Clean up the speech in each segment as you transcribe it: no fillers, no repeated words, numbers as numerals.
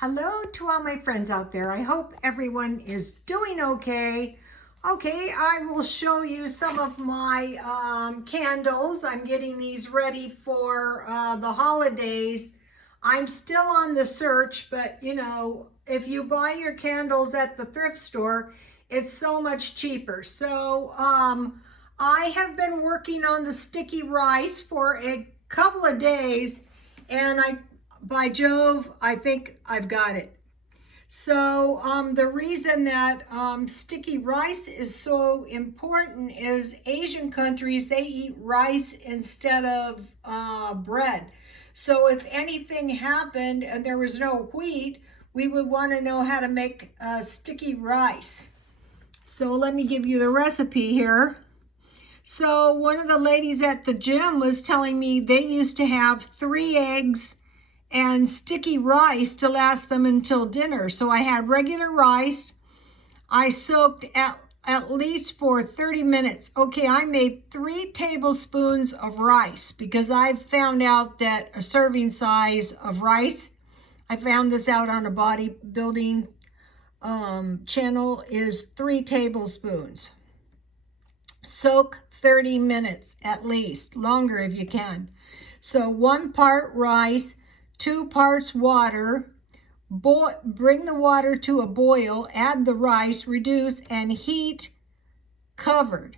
Hello to all my friends out there. I hope everyone is doing okay. Okay, I will show you some of my candles. I'm getting these ready for the holidays. I'm still on the search, but you know, if you buy your candles at the thrift store, it's so much cheaper. So I have been working on the sticky rice for a couple of days, and by Jove, I think I've got it. So the reason that sticky rice is so important is Asian countries, they eat rice instead of bread. So if anything happened and there was no wheat, we would want to know how to make sticky rice. So let me give you the recipe here. So one of the ladies at the gym was telling me they used to have 3 eggs and sticky rice to last them until dinner. So I had regular rice. I soaked at least for 30 minutes. Okay, I made 3 tablespoons of rice because I've found out that a serving size of rice, I found this out on a bodybuilding channel, is 3 tablespoons. Soak 30 minutes at least, longer if you can. So 1 part rice, 2 parts water. Bring the water to a boil, add the rice, reduce, and heat covered.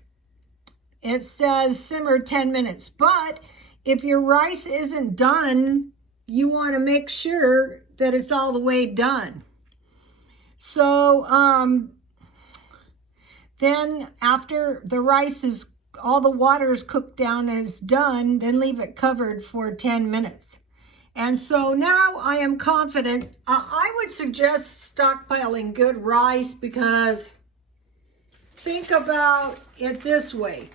It says simmer 10 minutes, but if your rice isn't done, you want to make sure that it's all the way done. So then after the rice is, all the water is cooked down and is done, then leave it covered for 10 minutes. And so now I am confident. I would suggest stockpiling good rice because think about it this way.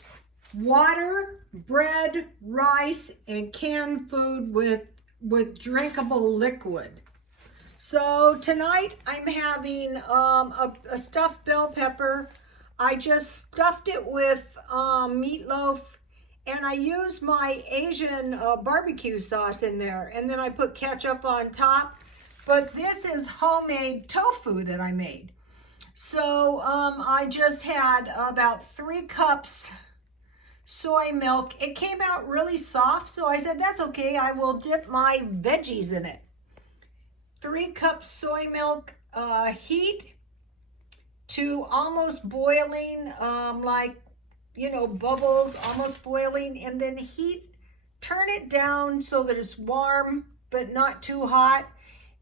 Water, bread, rice, and canned food with drinkable liquid. So tonight I'm having a stuffed bell pepper. I just stuffed it with meatloaf, and I used my Asian barbecue sauce in there, and then I put ketchup on top. But this is homemade tofu that I made. So I just had about 3 cups soy milk. It came out really soft, so I said, that's okay, I will dip my veggies in it. 3 cups soy milk, heat to almost boiling, like, you know, bubbles, almost boiling, and then heat, turn it down so that it's warm but not too hot,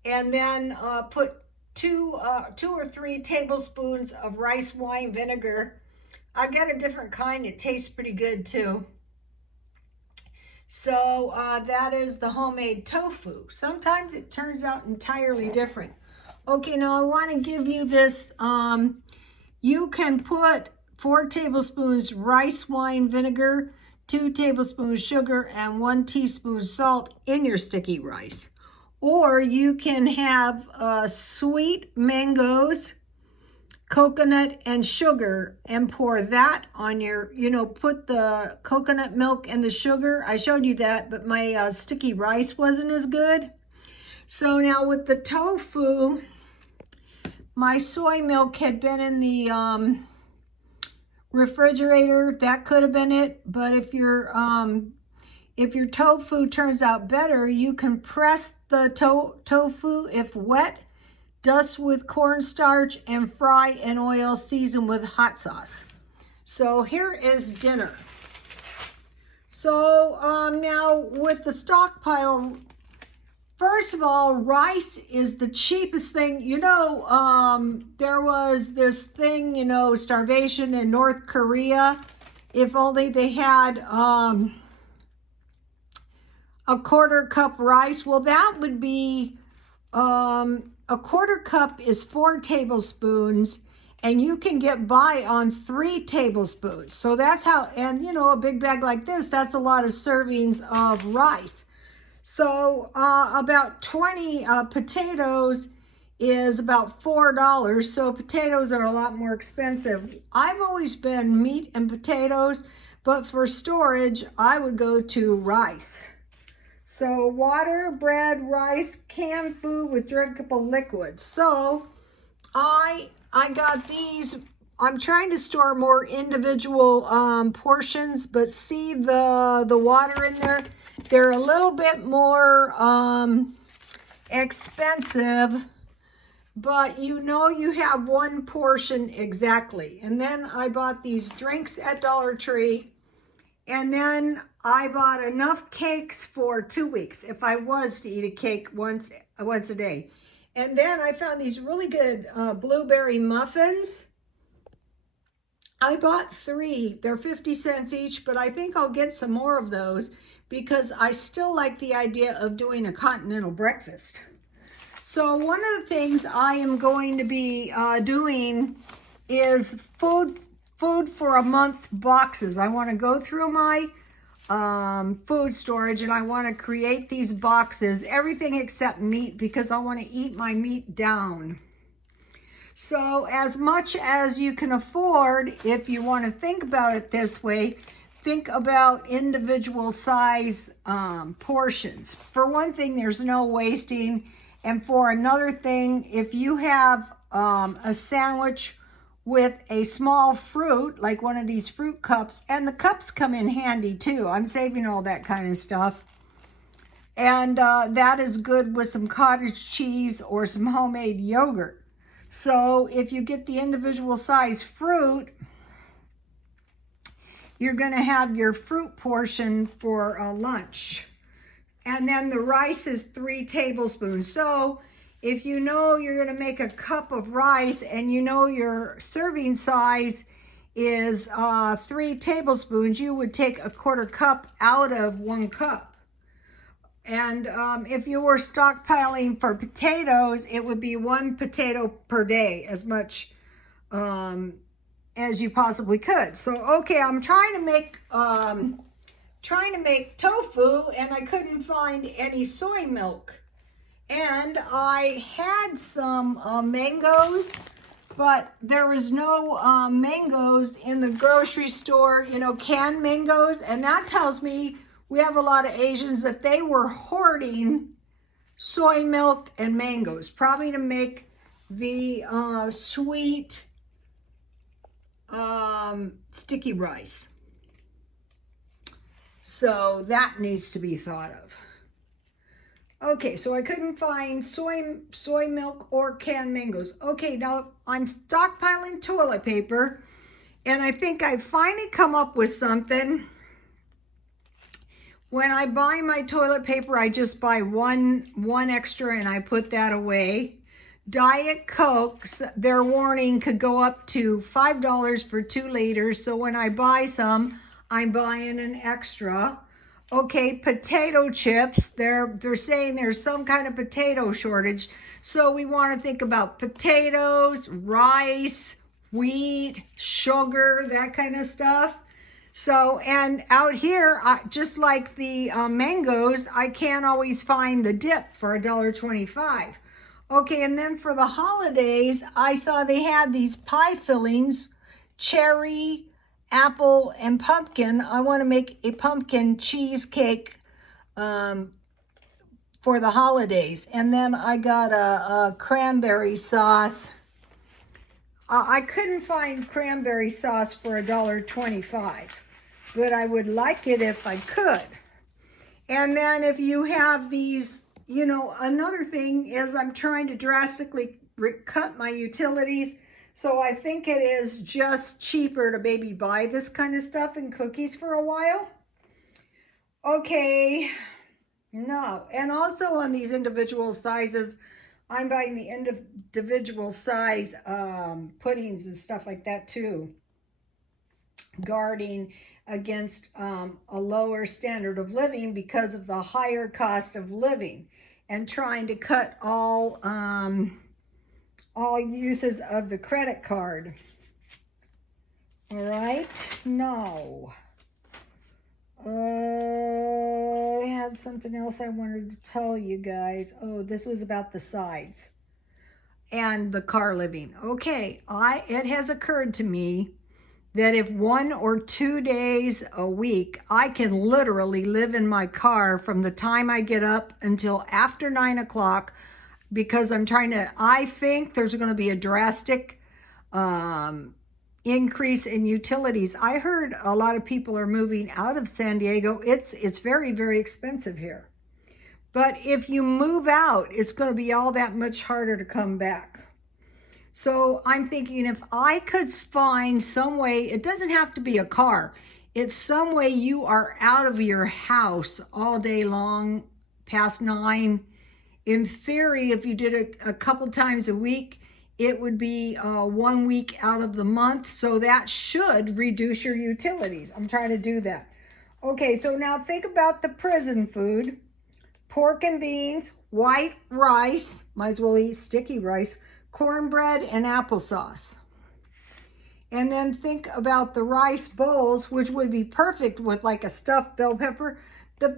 and then put 2 or 3 tablespoons of rice wine vinegar. I got a different kind, it tastes pretty good too. So that is the homemade tofu. Sometimes it turns out entirely different. Okay, now I want to give you this. You can put 4 tablespoons rice wine vinegar, 2 tablespoons sugar, and 1 teaspoon salt in your sticky rice. Or you can have sweet mangoes, coconut, and sugar, and pour that on your, you know, put the coconut milk and the sugar. I showed you that, but my sticky rice wasn't as good. So now with the tofu, my soy milk had been in the refrigerator. That could have been it. But if your tofu turns out better, you can press the tofu if wet, dust with cornstarch, and fry in oil, season with hot sauce. So here is dinner. So now with the stockpile, first of all, rice is the cheapest thing. You know, there was this thing, you know, starvation in North Korea. If only they had a 1/4 cup rice. Well, that would be, a 1/4 cup is 4 tablespoons, and you can get by on 3 tablespoons. So that's how, and you know, a big bag like this, that's a lot of servings of rice. So about 20 potatoes is about $4. So potatoes are a lot more expensive. I've always been meat and potatoes, but for storage, I would go to rice. So water, bread, rice, canned food with drinkable liquid. So I got these. I'm trying to store more individual portions, but see the water in there? They're a little bit more expensive, but you know you have one portion exactly. And then I bought these drinks at Dollar Tree, and then I bought enough cakes for 2 weeks if I was to eat a cake once a day. And then I found these really good blueberry muffins. I bought 3. They're 50 cents each, but I think I'll get some more of those because I still like the idea of doing a continental breakfast. So one of the things I am going to be doing is food for a month boxes. I want to go through my food storage, and I want to create these boxes, everything except meat, because I want to eat my meat down. So as much as you can afford, if you want to think about it this way, think about individual size portions. For one thing, there's no wasting. And for another thing, if you have a sandwich with a small fruit, like one of these fruit cups, and the cups come in handy too. I'm saving all that kind of stuff. And that is good with some cottage cheese or some homemade yogurt. So if you get the individual size fruit, you're going to have your fruit portion for lunch. And then the rice is 3 tablespoons. So if you know you're going to make a cup of rice and you know your serving size is 3 tablespoons, you would take a 1/4 cup out of 1 cup. And if you were stockpiling for potatoes, it would be 1 potato per day, as much as you possibly could. So, okay, I'm trying to make tofu, and I couldn't find any soy milk. And I had some mangoes, but there was no mangoes in the grocery store, you know, canned mangoes. And that tells me we have a lot of Asians that they were hoarding soy milk and mangoes, probably to make the sweet sticky rice. So that needs to be thought of. Okay, so I couldn't find soy milk or canned mangoes. Okay, now I'm stockpiling toilet paper, and I think I've finally come up with something. When I buy my toilet paper, I just buy one extra and I put that away. Diet Cokes, their warning could go up to $5 for 2 liters. So when I buy some, I'm buying an extra. Okay, potato chips, they're saying there's some kind of potato shortage. So we want to think about potatoes, rice, wheat, sugar, that kind of stuff. So, and out here, just like the mangoes, I can't always find the dip for $1.25. Okay, and then for the holidays, I saw they had these pie fillings, cherry, apple, and pumpkin. I want to make a pumpkin cheesecake for the holidays. And then I got a cranberry sauce. I couldn't find cranberry sauce for $1.25, but I would like it if I could. And then if you have these, you know, another thing is I'm trying to drastically cut my utilities. So I think it is just cheaper to maybe buy this kind of stuff and cookies for a while. Okay, no. And also on these individual sizes, I'm buying the individual size puddings and stuff like that too. Guarding against a lower standard of living because of the higher cost of living, and trying to cut all uses of the credit card. All right, no. I had something else I wanted to tell you guys. Oh, this was about the sides and the car living. Okay, it has occurred to me that if 1 or 2 days a week, I can literally live in my car from the time I get up until after 9 o'clock, because I think there's going to be a drastic increase in utilities. I heard a lot of people are moving out of San Diego. It's very, very expensive here. But if you move out, it's going to be all that much harder to come back. So I'm thinking if I could find some way, it doesn't have to be a car. It's some way you are out of your house all day long past 9. In theory, if you did it a couple times a week, it would be 1 week out of the month. So that should reduce your utilities. I'm trying to do that. Okay, so now think about the prison food. Pork and beans, white rice, might as well eat sticky rice, cornbread and applesauce. And then think about the rice bowls, which would be perfect with like a stuffed bell pepper. The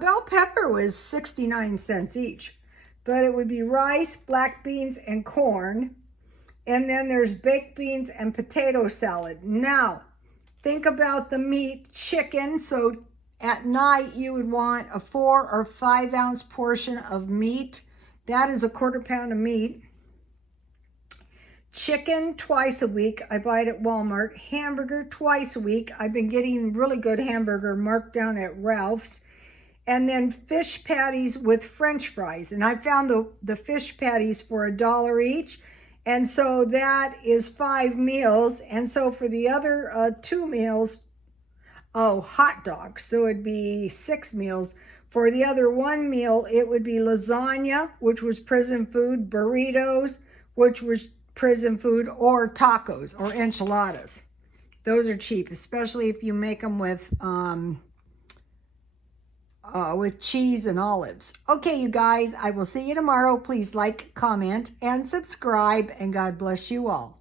bell pepper was 69 cents each, but it would be rice, black beans, and corn. And then there's baked beans and potato salad. Now, think about the meat, chicken. So at night, you would want a 4 or 5 ounce portion of meat. That is a 1/4 pound of meat. Chicken twice a week. I buy it at Walmart. Hamburger twice a week. I've been getting really good hamburger marked down at Ralph's. And then fish patties with French fries. And I found the fish patties for $1 each. And so that is 5 meals. And so for the other 2 meals, hot dogs. So it'd be 6 meals. For the other 1 meal, it would be lasagna, which was prison food, burritos, which was prison food, or tacos or enchiladas. Those are cheap, especially if you make them with cheese and olives. Okay, you guys, I will see you tomorrow. Please like, comment, and subscribe, and God bless you all.